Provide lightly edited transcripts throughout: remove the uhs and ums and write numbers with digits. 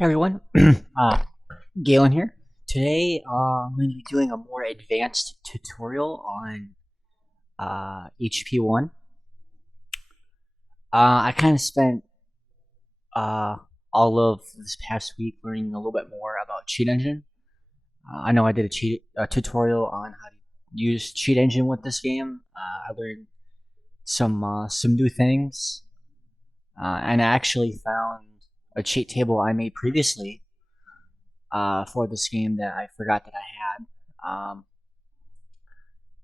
Hey everyone, Galen here. Today I'm going to be doing a more advanced tutorial on HP1. I kind of spent all of this past week learning a little bit more about Cheat Engine. I know I did a tutorial on how to use Cheat Engine with this game. I learned some new things, and I actually found a cheat table I made previously for this game that I forgot that I had.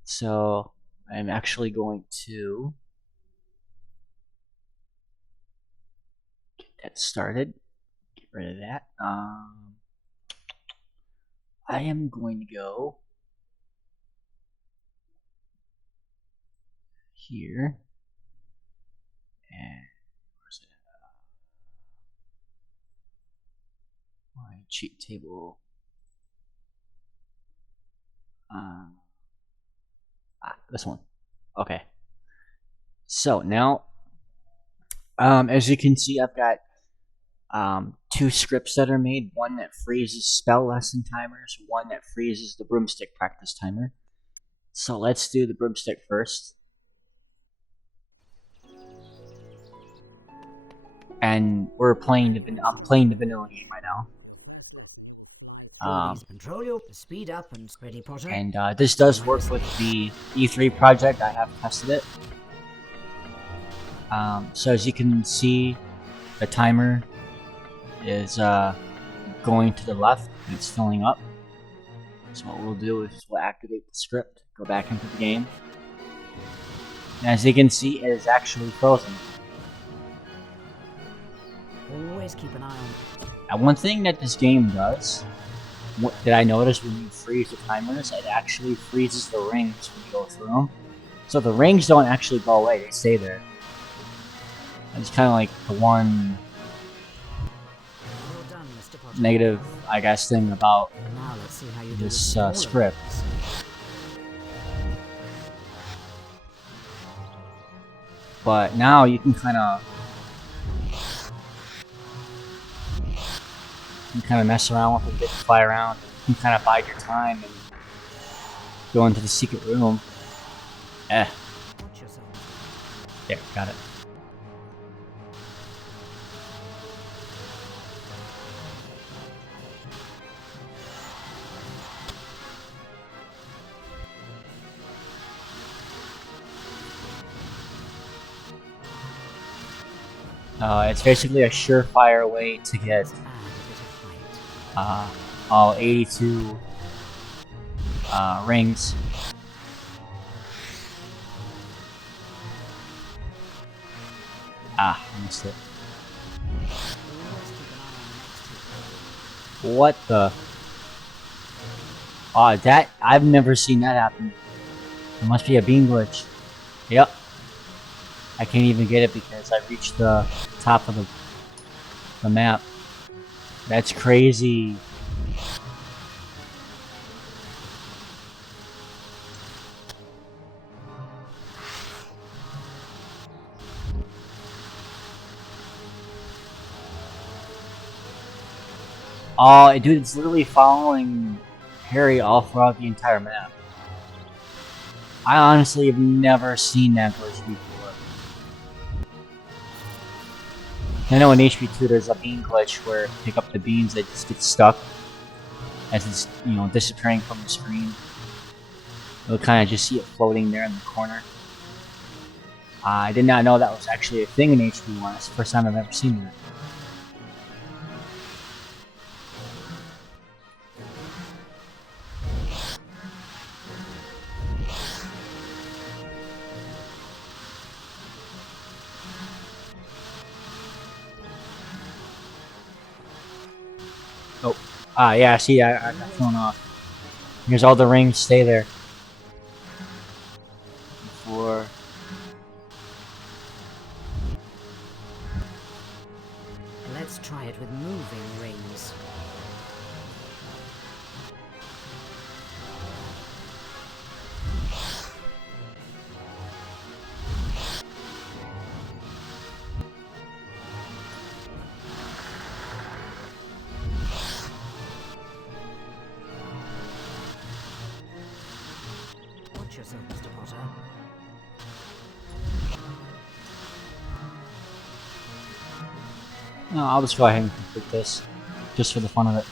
So I'm actually going to get that started. Get rid of that. I am going to go here and where's it? My cheat table. This one. Okay. So now, as you can see, I've got two scripts that are made. One that freezes spell lesson timers. One that freezes the broomstick practice timer. So let's do the broomstick first. And we're playing I'm playing the vanilla game right now. For your first lesson, you will fly through these. Control your speed up and ready, Potter. And this does work with the E3 project. I have tested it. So as you can see, the timer is going to the left. It's filling up. So what we'll do is we'll activate the script, go back into the game. And as you can see, it is actually frozen. Always keep an eye on the next two. And one thing that this game does, that I noticed when you freeze the timers, it actually freezes the rings when you go through them. So the rings don't actually go away, they stay there. It's kind of like the one negative, I guess, thing about this script. But now you can kind of mess around with it, get to fly around, and you can kind of bide your time and go into the secret room. There, got it. It's basically a surefire way to get all 82 rings. I missed it. What the? That I've never seen that happen. It must be a beam glitch. Yep. I can't even get it because I reached the top of the map. That's crazy. Oh, dude, it's literally following Harry all throughout the entire map. I honestly have never seen that glitch before. I know in HP2 there's a bean glitch where if you pick up the beans, they just get stuck as it's, disappearing from the screen. You'll kind of just see it floating there in the corner. I did not know that was actually a thing in HP1. It's the first time I've ever seen that. Oh, yeah, see, I got thrown off. Here's all the rings, stay there. Before... Let's try it with moving rings. No, I'll just go ahead and complete this, just for the fun of it.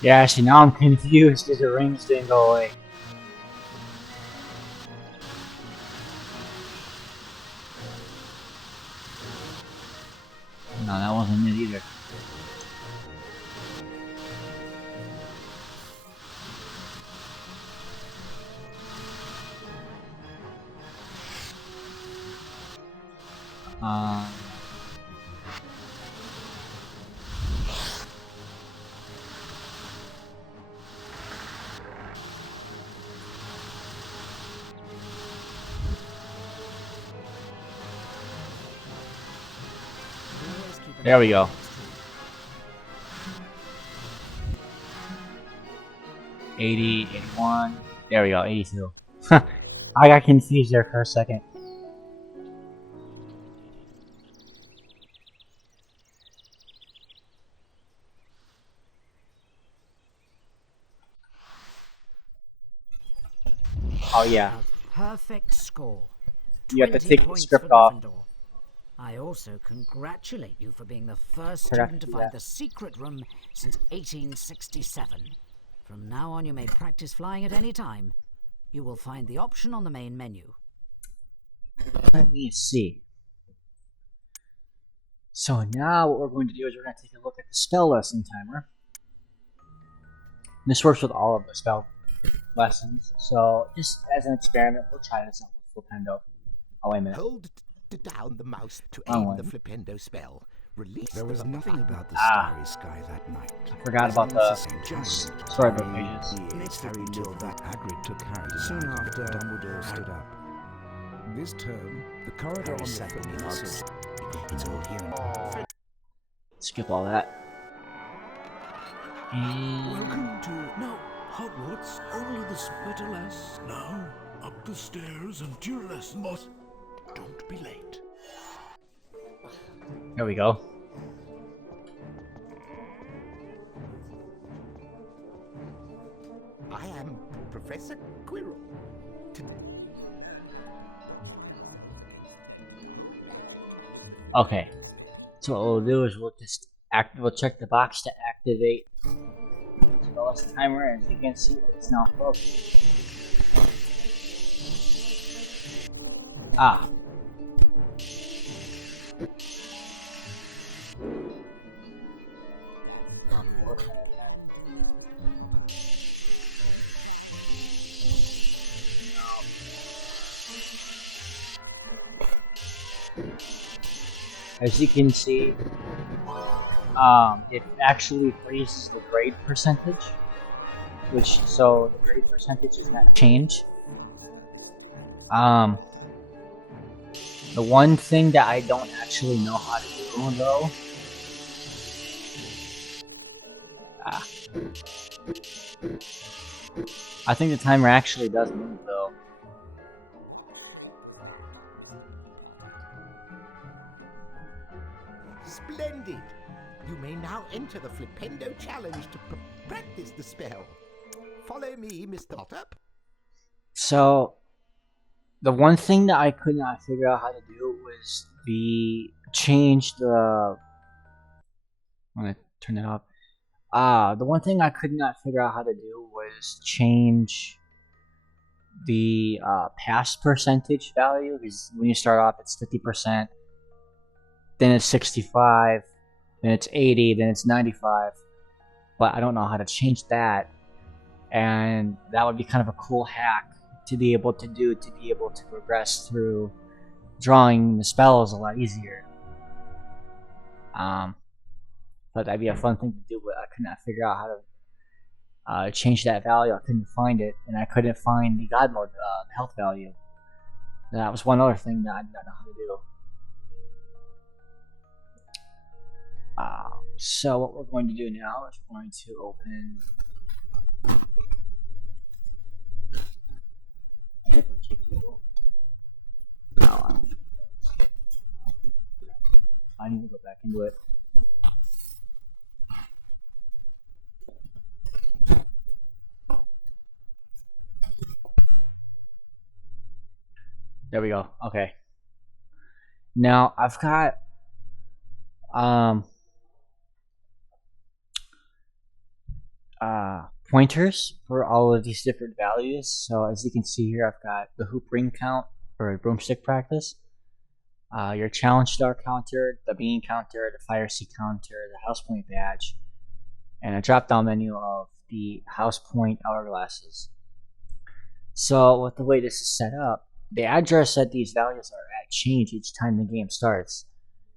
Yeah, actually, now I'm confused because the rings didn't go away. No, that wasn't it either. There we go. 80, 81. There we go, 82. I got confused there for a second. Oh yeah. Perfect score. You have to take the script off. I also congratulate you for being the first student to find the secret room since 1867. From now on, you may practice flying at any time. You will find the option on the main menu. Let me see. So now what we're going to do is we're going to take a look at the spell lesson timer. This works with all of the spell lessons. So just as an experiment, we'll try this out with Flipendo. Oh, wait a minute. Hold down the mouse to aim the Flipendo spell. Release there was nothing about the starry sky that night. I forgot about the storybook pages. Harry knew that Hagrid took Harry soon after Dumbledore stood up. This term, the corridor on the second is it's all here. Skip all that. Welcome to Hogwarts, only the sweater less. Now, up the stairs and to your lessons. Don't be late. There we go. I am Professor Quirrell. Today we'll learn how to watch ourselves against then to dark magic with the Flipendo Okay. So what we'll do is we'll just we'll check the box to activate the spell timer. As you can see, it's now broken. Ah. That's you can do this, Mr. Potter. Keep trying. No. As you can see, it actually freezes the grade percentage, which so the grade percentage is not changed. The one thing that I don't actually know how to do though. I think the timer actually does move though. What shape was that, Mr. Potter? Splendid! You may now enter the Flipendo challenge to practice the spell. Follow me, Mr. Potter. So, the one thing that I could not figure out how to do was change the. I'm gonna turn it off. The one thing I could not figure out how to do was change the pass percentage value, because when you start off it's 50%, then it's 65, then it's 80, then it's 95, but I don't know how to change that, and that would be kind of a cool hack to be able to progress through drawing the spells a lot easier. But that'd be a fun thing to do, but I could not figure out how to change that value. I couldn't find it, and I couldn't find the God mode health value. That was one other thing that I did not know how to do. So what we're going to do now is we're going to open a different key table. I need to go back into it. There we go. Okay. Now I've got pointers for all of these different values. So as you can see here, I've got the hoop ring count or broomstick practice, your challenge star counter, the bean counter, the fire seed counter, the house point badge, and a drop down menu of the house point hourglasses. So with the way this is set up, the address that these values are at change each time the game starts.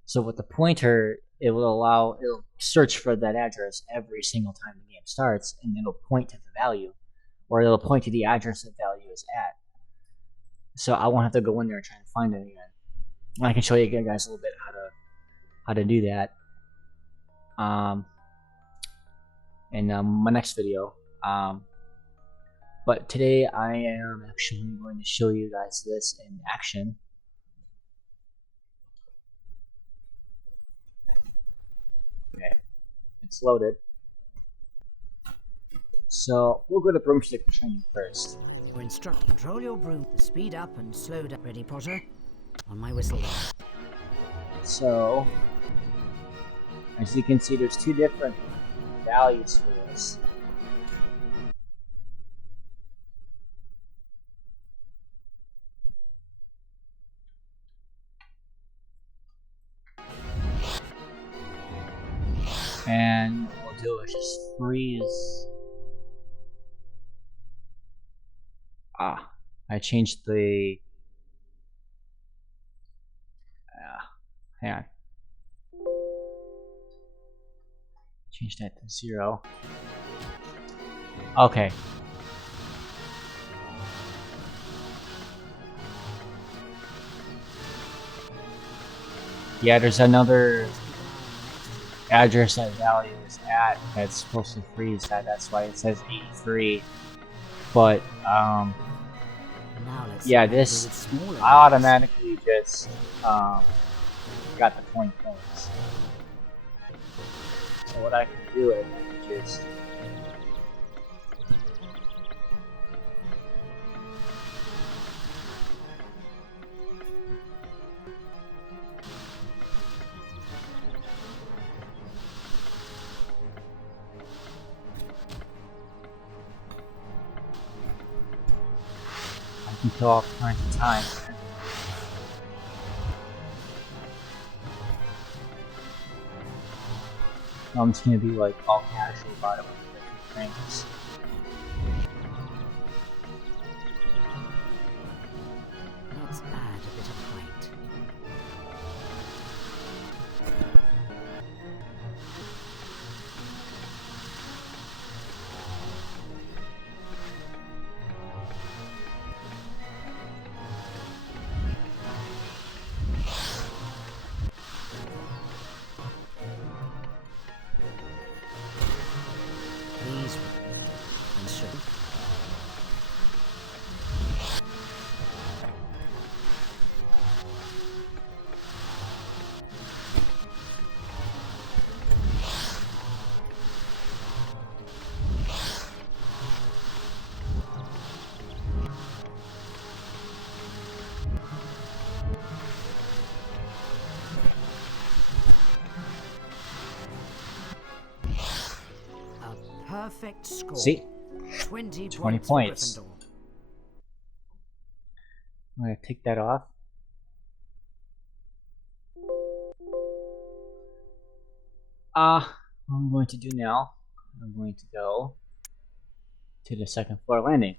So with the pointer, it'll search for that address every single time the game starts, and it'll point to the value, or it'll point to the address that value is at. So I won't have to go in there and try and find it again. I can show you guys a little bit how to do that in my next video. But today I am actually going to show you guys this in action. Okay, it's loaded. So we'll go to broomstick training first. I am your instructor. Control your broom. Speed up and slow down. Ready, Potter? On my whistle. So, as you can see, there's two different values for this. And what we'll do is just freeze. I changed the. Hang on. Change that to 0. Okay. Yeah, there's another address that value is at that's supposed to freeze that. That's why it says 83. But yeah, this I automatically just got the 20 points. So what I can do is I can just I can kill all kinds of time. I'm just gonna be like all casual about it with the cranks. Let's add a bit of weight. Perfect score. See? 20 points. I'm gonna take that off. What I'm going to do now, I'm going to go to the second floor landing.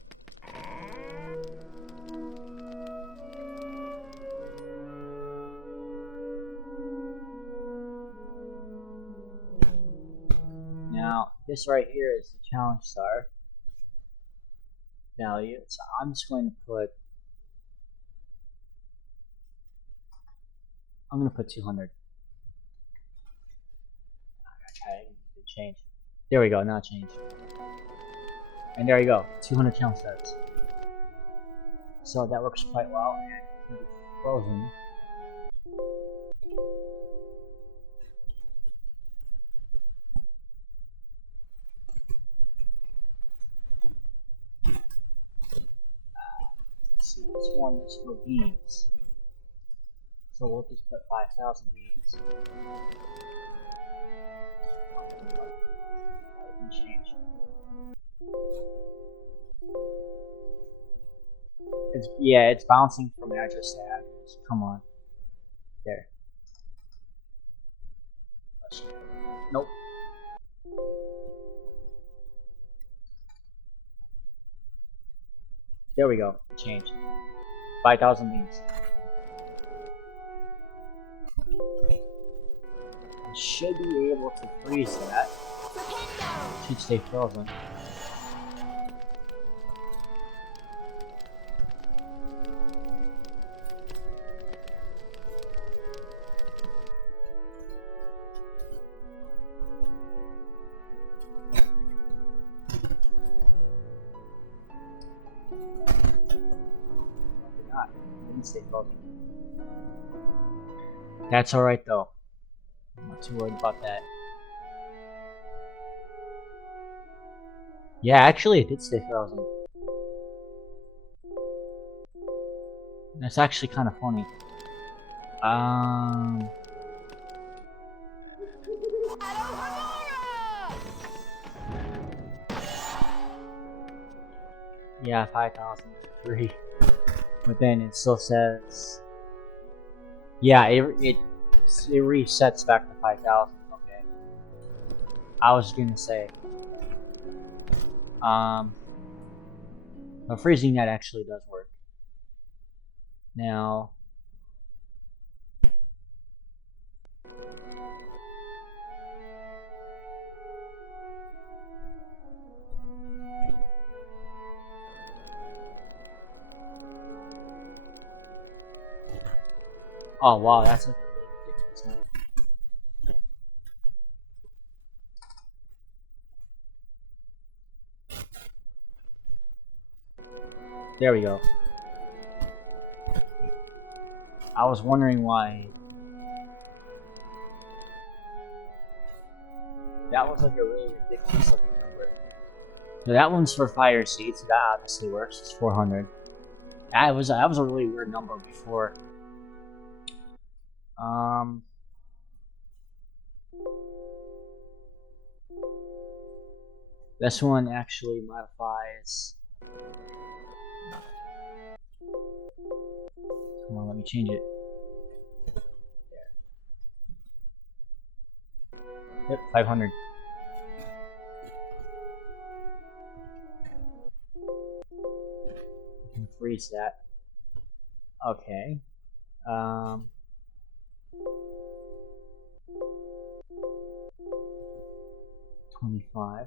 Now, this right here is the challenge star value. So I'm just going to put 200. Okay, it change. There we go, now it changed. And there you go, 200 challenge stars. So that works quite well, and it can be frozen. Let's see, this one is for beans. So we'll just put 5,000 beans. That can change. It's bouncing from address to address. Come on. There. Nope. There we go. It changed. 5,000 beans. I should be able to freeze that. Should stay frozen. Stay frozen. That's alright though. I'm not too worried about that. Yeah, actually it did stay frozen. That's actually kind of funny. Yeah, 5,003. But then it still says, yeah, it resets back to 5,000. Okay. I was gonna say, but freezing that actually does work. Now, oh wow, that's like a really ridiculous number. There we go. I was wondering why. That was like a really ridiculous looking number. So that one's for fire seeds, so that obviously works. It's 400. That was a really weird number before. This one actually modifies. Come on, let me change it. There. Yep, 500. You can freeze that. Okay. 25.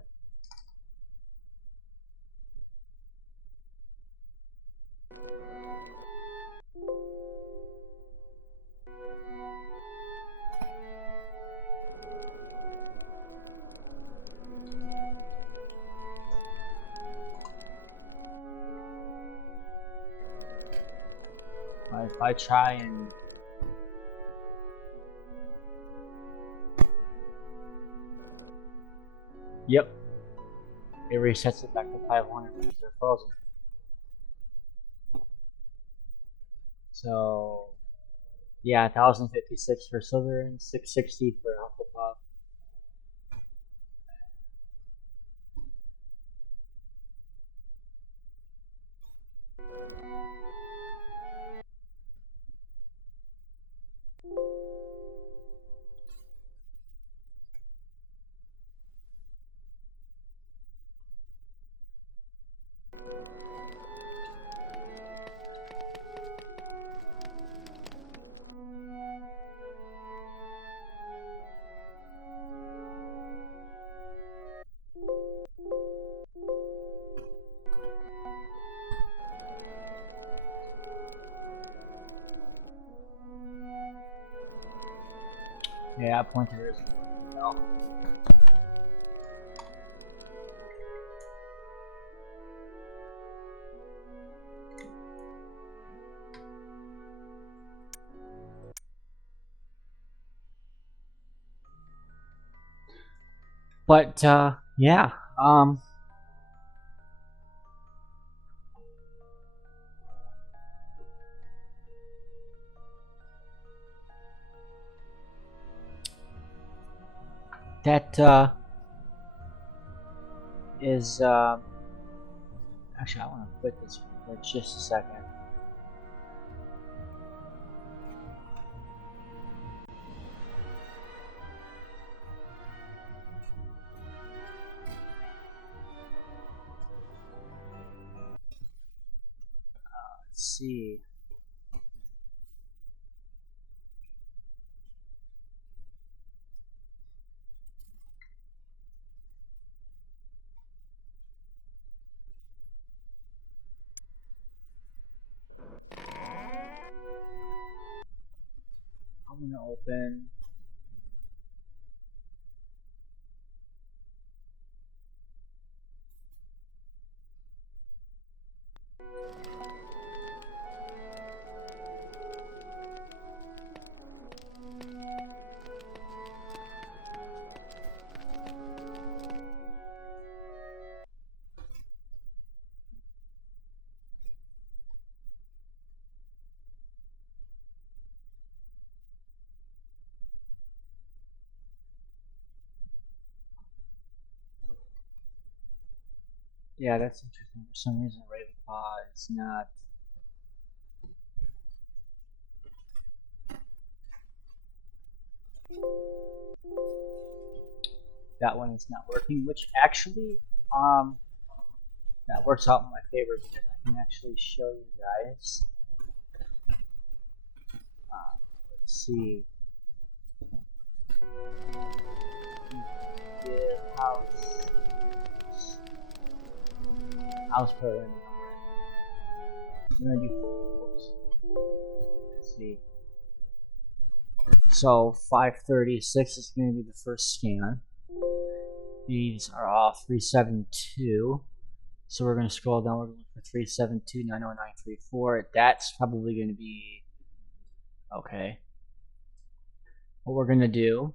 If I try and yep, it resets it back to 500 because they're frozen. So yeah, 1,056 for Slytherin, 660 for Hufflepuff. Yeah, pointer is no. But yeah, that is actually I want to quit this for just a second. Let's see. I'm gonna open. Yeah, that's interesting. For some reason, Ravenclaw is not. That one is not working, which actually, that works out in my favor because I can actually show you guys. Let's see. Give house. I'll just put a random number in. I'm gonna do. Oops. Let's see. So 536 is going to be the first scan. These are all 372. So we're going to scroll down. We're going to look for 372 90934. That's probably going to be okay. What we're going to do,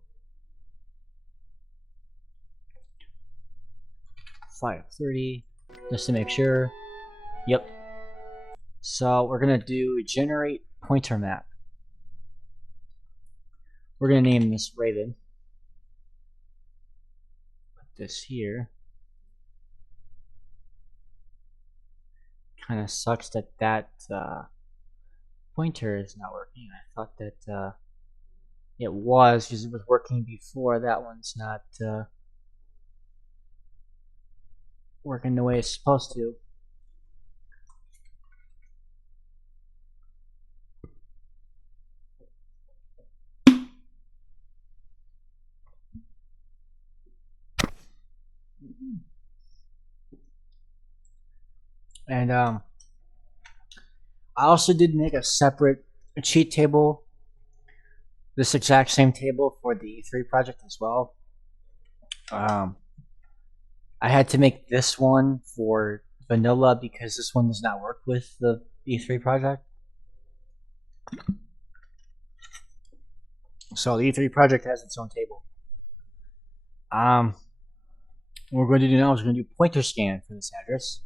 530, just to make sure. Yep. So we're going to do generate pointer map. We're going to name this Raven. Put this here. Kind of sucks that that pointer is not working. I thought that it was because it was working before. That one's not working the way it's supposed to. And I also did make a separate cheat table, this exact same table for the E3 project as well. I had to make this one for vanilla because this one does not work with the E3 project. So the E3 project has its own table. What we're going to do now is we're going to do pointer scan for this address.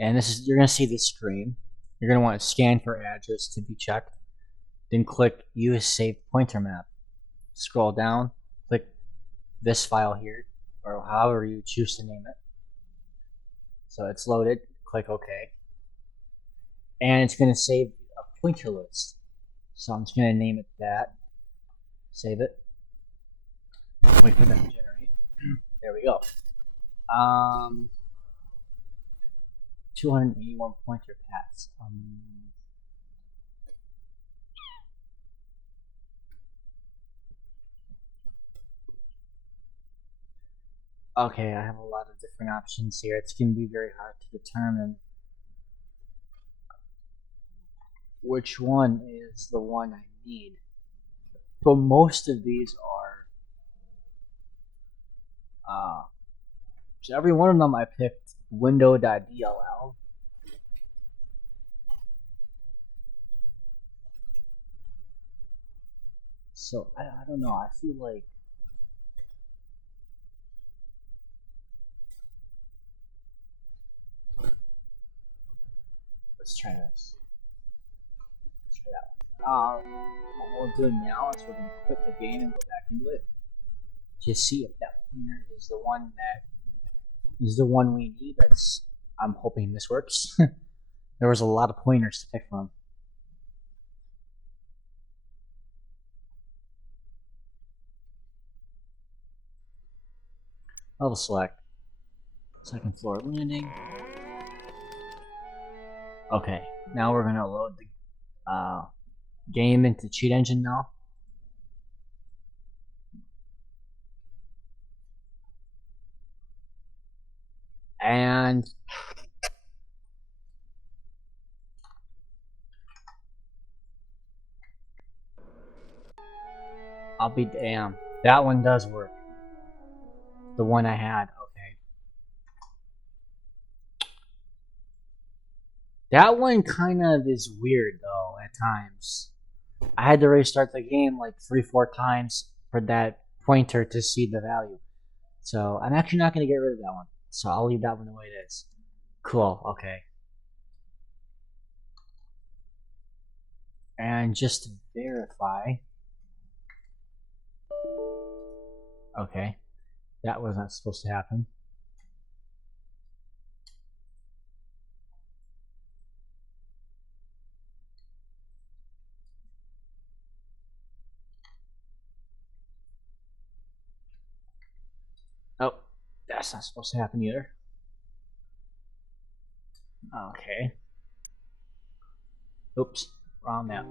And this is, you're going to see this screen. You're going to want to scan for address to be checked. Then click use save pointer map. Scroll down, click this file here, or however you choose to name it. So it's loaded, click OK. And it's going to save a pointer list. So I'm just going to name it that. Save it. Wait for that to generate. There we go. 281 pointer paths. Okay, I have a lot of different options here. It's going to be very hard to determine which one is the one I need. but most of these are so every one of them I picked window.dll. So I don't know, I feel like let's try this. Let's try that one. What we'll do now is we're gonna quit the game and go back into it to see if that pointer is the one we need. I'm hoping this works. There was a lot of pointers to pick from. Level select. Second floor landing. Okay, now we're gonna load the game into cheat engine now. And I'll be damned. That one does work. The one I had, okay. That one kind of is weird though at times. I had to restart the game like 3-4 times for that pointer to see the value. So I'm actually not going to get rid of that one. So I'll leave that one the way it is. Cool, okay. And just to verify. Okay. That was not supposed to happen. Oh, that's not supposed to happen either. Okay. Oops, wrong map.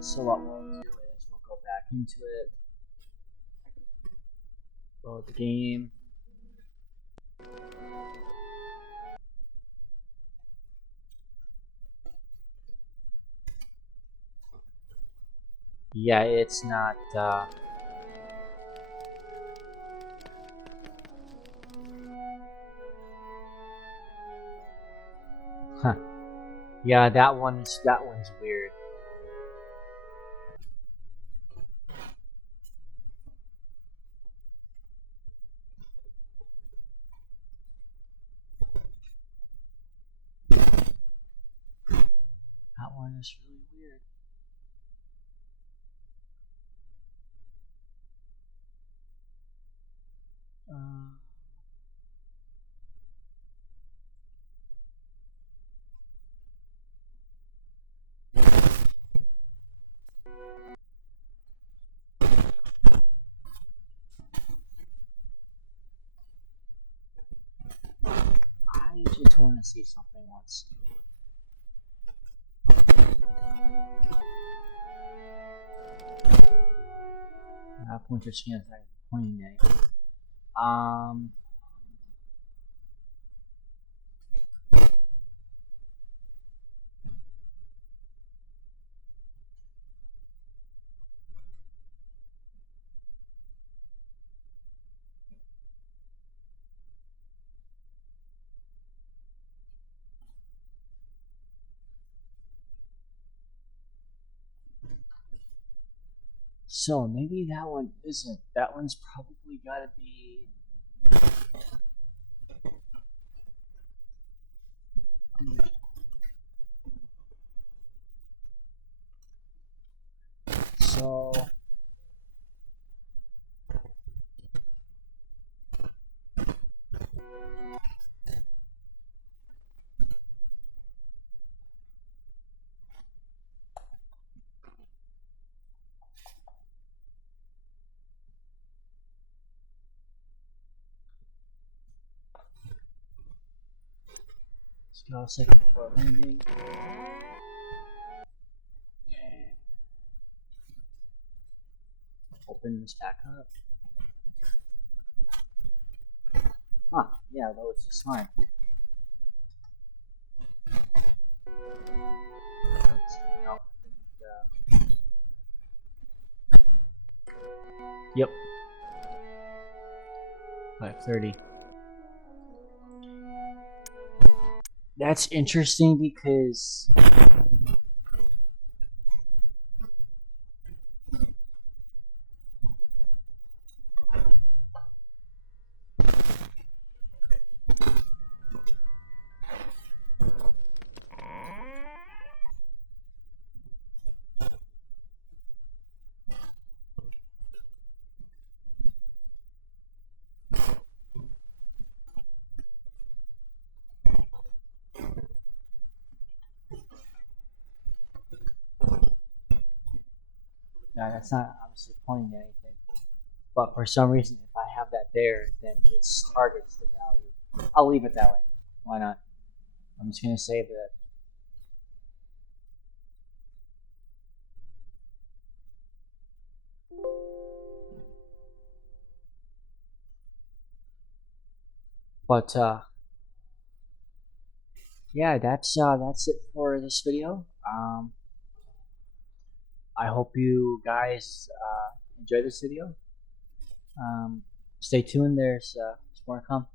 So what we'll do is we'll go back into it. Load the game. Yeah, it's not, huh. Yeah, that one's weird. That one is really weird. I just want to see something once. Pointer scans are pointing at. So maybe that one isn't. That one's probably got to be. So. Let's go second floor landing. And open this back up. Huh, yeah, that was just fine. Yep. 530. That's interesting because that's not obviously pointing to anything. But for some reason, if I have that there, then this targets the value. I'll leave it that way. Why not? I'm just gonna save that. But yeah, that's it for this video. I hope you guys enjoy this video. Stay tuned. There's more to come.